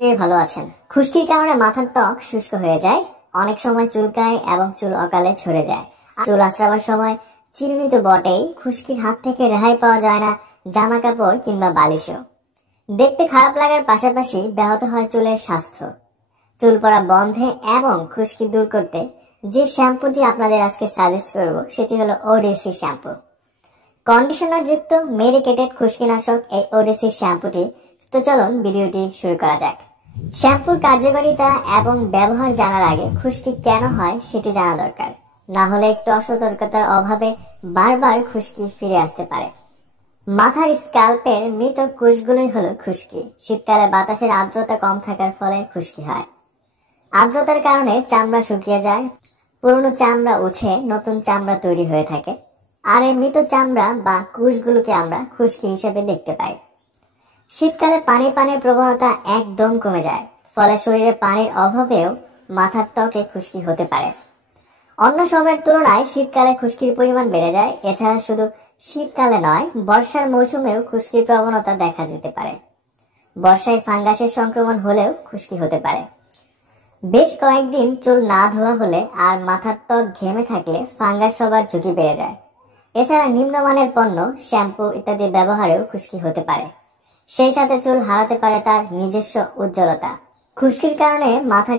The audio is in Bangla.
ভালো আছেন। খুশকির কারণে মাথার ত্বক শুষ্ক হয়ে যায়, অনেক সময় চুলকায় এবং চুল অকালে ঝরে যায়। চুল আঁচড়াবার সময় চিরুনি তো বটেই, খুশকির হাত থেকে রেহাই পাওয়া যায় না জামা কাপড় কিংবা বালিশও। দেখতে খারাপ লাগার পাশাপাশি ব্যাহত হয় চুলের স্বাস্থ্য। চুল পড়া বন্ধে এবং খুশকি দূর করতে যে শ্যাম্পুটি আপনাদের আজকে সাজেস্ট করব সেটি হলো ওডিসি শ্যাম্পু। কন্ডিশনার যুক্ত মেডিকেটেড খুশকিনাশক এই ওডিসি শ্যাম্পুটি। তো চলুন ভিডিওটি শুরু করা যাক। শ্যাম্পুর কার্যকারিতা এবং ব্যবহার জানার আগে খুশকি কেন হয় সেটি জানা দরকার, না হলে একটু অসতর্কতার অভাবে বারবার খুশকি ফিরে আসতে পারে। মাথার স্ক্যাল্পের মৃত কোষগুলোই হলো খুশকি। শীতকালে বাতাসের আর্দ্রতা কম থাকার ফলে খুশকি হয়। আর্দ্রতার কারণে চামড়া শুকিয়ে যায়, পুরনো চামড়া উঠে নতুন চামড়া তৈরি হয়ে থাকে, আর এই মৃত চামড়া বা কোষগুলোকে আমরা খুশকি হিসেবে দেখতে পাই। শীতকালে পানির প্রবণতা একদম কমে যায়, ফলে শরীরে পানির অভাবেও মাথার ত্বকে খুশকি হতে পারে। অন্য সময়ের তুলনায় শীতকালে খুশকির পরিমাণ বেড়ে যায়। এছাড়া শুধু শীতকালে নয়, বর্ষার মৌসুমেও খুশকির প্রবণতা দেখা যেতে পারে। বর্ষায় ফাঙ্গাসের সংক্রমণ হলেও খুশকি হতে পারে। বেশ কয়েকদিন চুল না ধোয়া হলে আর মাথার ত্বক ঘেমে থাকলে ফাঙ্গাস হবার ঝুঁকি বেড়ে যায়। এছাড়া নিম্নমানের পণ্য, শ্যাম্পু ইত্যাদি ব্যবহারেও খুশকি হতে পারে। সেই সাথে চুল হারাতে পারে তার নিজস্ব উজ্জ্বলতা। খুশকির কারণে মাথা